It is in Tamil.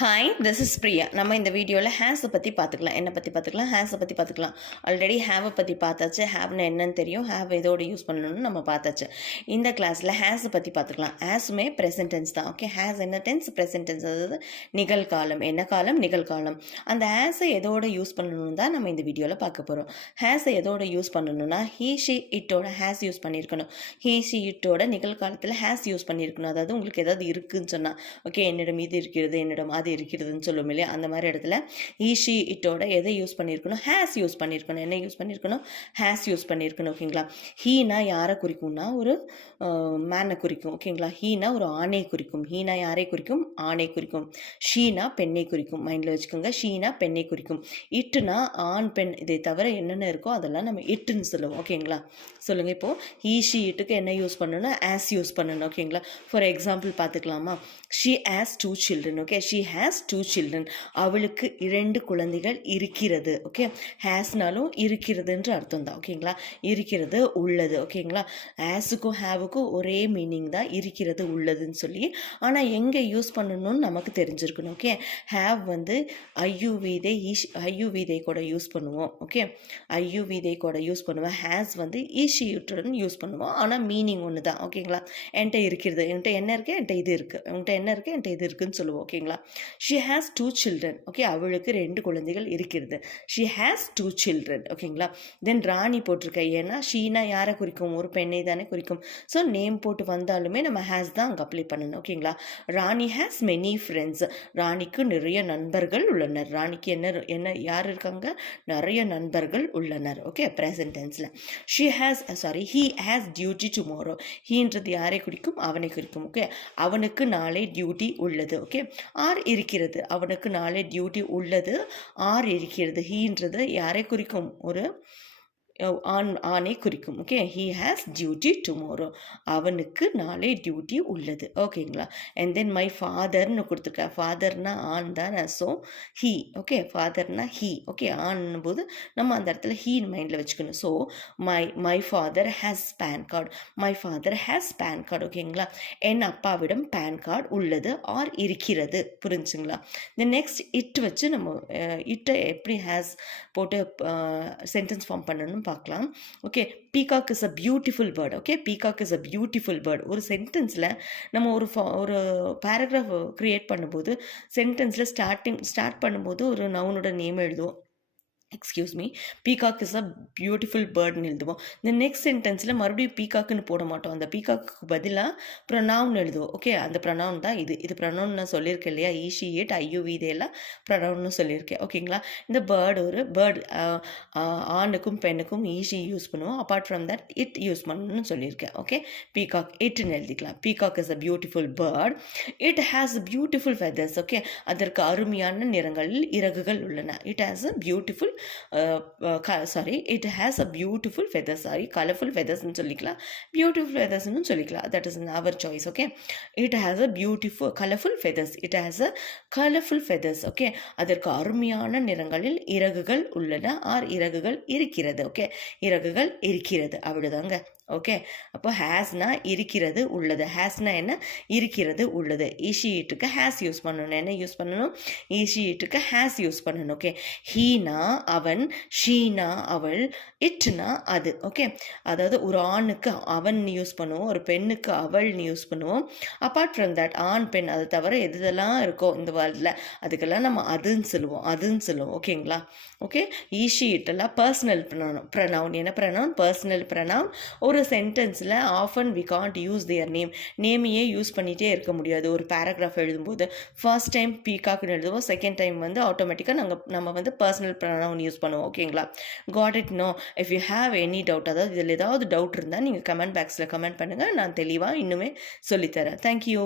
Hi, this is Priya. நம்ம இந்த வீடியோவில் ஹேஸை பற்றி பார்த்துக்கலாம். என்ன பற்றி பார்த்துக்கலாம்? ஹேஸை பற்றி பார்த்துக்கலாம். ஆல்ரெடி ஹேவை பற்றி பார்த்தாச்சு. ஹேவ்னா என்னன்னு தெரியும். ஹேவ் எதோடு யூஸ் பண்ணணும்னு நம்ம பார்த்தாச்சு. இந்த கிளாஸில் ஹேஸை பற்றி பார்த்துக்கலாம். ஹேஸுமே ப்ரெசன்ட் டென்ஸ் தான். ஓகே, ஹேஸ் என்ன டென்ஸ்? Present tense. அதாவது நிகழ்காலம். என்ன காலம்? நிகழ்காலம். அந்த ஹேஸை எதோட யூஸ் பண்ணணும் தான் நம்ம இந்த வீடியோவில் பார்க்க போகிறோம். ஹேஸை எதோட யூஸ் பண்ணணும்னா ஹீ ஷி இட்டோட ஹேஸ் யூஸ் பண்ணியிருக்கணும். ஹீ ஷி இட்டோட நிகழ்காலத்தில் ஹேஸ் யூஸ் பண்ணியிருக்கணும். அதாவது உங்களுக்கு ஏதாவது இருக்குதுன்னு சொன்னால், ஓகே, என்னிடம் இது இருக்கிறது, என்னிடம் அது இருக்கிறதுன்னு சொல்லுவோம் இல்லையா, அந்த மாதிரி இடத்துல ஈஷி இட்டோட எதை யூஸ் பண்ணியிருக்கணும்? ஹேஸ் யூஸ் பண்ணியிருக்கணும். என்ன யூஸ் பண்ணியிருக்கணும்? ஹேஸ் யூஸ் பண்ணியிருக்கணும். ஓகேங்களா? ஹீனா யாரை குறிக்கும்னா ஒரு மேனை குறிக்கும். ஓகேங்களா? ஹீனா ஒரு ஆணை குறிக்கும். ஹீனா யாரை குறிக்கும்? ஆணை குறிக்கும். ஷீனா பெண்ணை குறிக்கும். மைண்டில் வச்சுக்கோங்க. ஷீனா பெண்ணை குறிக்கும். இட்டுனா ஆண் பெண், இதை தவிர என்னென்ன இருக்கோ அதெல்லாம் நம்ம இட்டுன்னு சொல்லுவோம். ஓகேங்களா? சொல்லுங்கள். இப்போது ஈஷி இட்டுக்கு என்ன யூஸ் பண்ணணும்னா ஆஸ் யூஸ் பண்ணணும். ஓகேங்களா? ஃபார் எக்ஸாம்பிள் பார்த்துக்கலாமா? She has 2 children. Okay, she has 2 children. அவளுக்கு 2 குழந்தைகள் இருக்கிறது. ஓகே, ஹேஸ்னாலும் இருக்கிறதுன்ற அர்த்தம் தான். ஓகேங்களா? இருக்கிறது, உள்ளது. ஓகேங்களா? ஹேஸுக்கும் ஹேவுக்கும் ஒரே மீனிங் தான், இருக்கிறது, உள்ளதுன்னு சொல்லி. ஆனால் எங்கே யூஸ் பண்ணணும்னு நமக்கு தெரிஞ்சிருக்கணும். ஓகே, ஹேவ் வந்து ஐயுவிதை கூட யூஸ் பண்ணுவோம். ஓகே, ஐயுவிதை கூட யூஸ் பண்ணுவோம். ஹேஸ் வந்து ஈஷியுடன் யூஸ் பண்ணுவோம். ஆனால் மீனிங் ஒன்று தான். ஓகேங்களா? என்கிட்ட இருக்கிறது, என்கிட்ட என்ன இருக்குது, என்கிட்ட இது இருக்குது, என்கிட்ட என்ன இருக்குது, என்கிட்ட இது இருக்குதுன்னு சொல்லுவோம். ஓகேங்களா? She has 2 children. ஓகே, அவளுக்கு 2 குழந்தைகள் இருக்கிறது. She has 2 children. ஓகேங்களா? தென் ராணி போட்டிருக்க. ஏன்னா ஷீனா யாரை குறிக்கும்? ஒரு பெண்ணை தானே குறிக்கும். ஸோ நேம் போட்டு வந்தாலுமே நம்ம ஹேஸ் தான் அங்கே அப்ளை பண்ணணும். ஓகேங்களா? ராணி ஹேஸ் மெனி ஃப்ரெண்ட்ஸ். ராணிக்கு நிறைய நண்பர்கள் உள்ளனர். ராணிக்கு என்ன யார் இருக்காங்க? நிறைய நண்பர்கள் உள்ளனர். ஓகே, ப்ரெசன்ட் டென்ஸில். He has duty tomorrow. ஹீன்றது யாரை குறிக்கும்? அவனை குறிக்கும். ஓகே, அவனுக்கு நாளை டியூட்டி உள்ளது. ஓகே, ஆர் இருக்கிறது. அவனுக்கு நாளை டியூட்டி உள்ளது, ஆர் இருக்கிறது. ஹீன்றது யாரை குறிக்கும்? ஒரு ஆணை குறிக்கும். Okay, he has duty tomorrow. அவனுக்கு நாளை டியூட்டி உள்ளது. ஓகேங்களா? அண்ட் தென் மை ஃபாதர்னு கொடுத்துருக்கேன். ஃபாதர்னா ஆண் தான். So he. ஓகே, ஃபாதர்னா ஹீ. ஓகே, ஆண்ணும் போது நம்ம அந்த இடத்துல ஹீன் மைண்டில் வச்சுக்கணும். So my father has PAN card. My father has PAN card. ஓகேங்களா? என் அப்பாவிடம் பேன் கார்டு உள்ளது, ஆர் இருக்கிறது. புரிஞ்சுங்களா? இந்த நெக்ஸ்ட் இட் வச்சு நம்ம இட்டை எப்படி ஹேஸ் போட்டு சென்டென்ஸ் ஃபார்ம் பண்ணணும் பார்க்கலாம். Okay, peacock is a beautiful bird. Okay, peacock is a beautiful bird. ஒரு சென்டென்ஸில் நம்ம ஒரு பேராகிராஃப் க்ரியேட் பண்ணும்போது சென்டென்ஸில் ஸ்டார்ட் பண்ணும்போது ஒரு நவுனோட நேம் எழுதுவோம். Excuse me, peacock is a beautiful பேர்ட்னு எழுதுவோம். இந்த நெக்ஸ்ட் சென்டென்ஸில் மறுபடியும் பீகாக்குன்னு போட மாட்டோம். அந்த பீகாக்கு பதிலாக ப்ரொனவுன் எழுதுவோம். ஓகே, அந்த ப்ரொனவுன் தான் இது ப்ரொனவுன் நான் சொல்லியிருக்கேன் இல்லையா? ஈஷி இட் ஐயுவி இதெல்லாம் ப்ரொனவுன்னு சொல்லியிருக்கேன். ஓகேங்களா? இந்த ஒரு பேர்டு ஆணுக்கும் பெண்ணுக்கும் ஈஷி யூஸ் பண்ணுவோம். Apart from that it use பண்ணணும்னு சொல்லியிருக்கேன். ஓகே, பீகாக் இட்னு எழுதிக்கலாம். Peacock is a beautiful bird. It has beautiful feathers. Okay, அதற்கு அருமையான நிறங்களில் இறகுகள் உள்ளன. It has a beautiful it has a beautiful feathers. Colorful feathers னு சொல்லிக்கலாம், beautiful feathers னு சொல்லிக்கலாம். That is our choice. Okay, it has a beautiful colorful feathers. It has a colorful feathers. Okay, அதற்கு அருமையான நிறங்களில் இறகுகள் உள்ளன, ஆர் இறகுகள் இருக்கிறது. ஓகே, இறகுகள் இருக்கிறது. அவ்வளோதாங்க. ஓகே, அப்போ ஹேஸ்னா இருக்கிறது, உள்ளது. ஹேஸ்னா என்ன? இருக்கிறது, உள்ளது. ஈஷிட்டுக்கு ஹேஸ் யூஸ் பண்ணணும். என்ன யூஸ் பண்ணணும்? ஈஷிட்டுக்கு ஹேஸ் யூஸ் பண்ணணும். ஓகே, ஹீனா அவன், ஷீனா அவள், இட்னா அது. ஓகே, அதாவது ஒரு ஆணுக்கு அவன் யூஸ் பண்ணுவோம், ஒரு பெண்ணுக்கு அவள்னு யூஸ் பண்ணுவோம். அப்பார்ட் ஃப்ரம் தட் ஆண் பெண் அது தவிர எதெல்லாம் இருக்கோ இந்த வேர்ல்டில் அதுக்கெல்லாம் நம்ம அதுன்னு சொல்லுவோம். ஓகேங்களா? ஓகே, ஈஷி இட்டெல்லாம் பர்சனல் ப்ரனவுன். என்ன ப்ரனவுன்? Personal pronoun. ஒரு சென்டென்ஸில் often we can't use their நேமையே யூஸ் பண்ணிகிட்டே இருக்க முடியாது. ஒரு பேராகிராஃப் எழுதும்போது ஃபர்ஸ்ட் டைம் பீகாக்னு எழுதுவோம், செகண்ட் டைம் வந்து ஆட்டோமேட்டிக்காக நம்ம வந்து பர்சனல் ப்ரனவுன் யூஸ் பண்ணுவோம். ஓகேங்களா? Got it? No. If you have any doubt, அதாவது இதில் ஏதாவது டவுட் இருந்தால் நீங்கள் கமெண்ட் பாக்ஸில் கமெண்ட் பண்ணுங்கள். நான் தெளிவாக இன்னுமே சொல்லித்தரேன். தேங்க்யூ.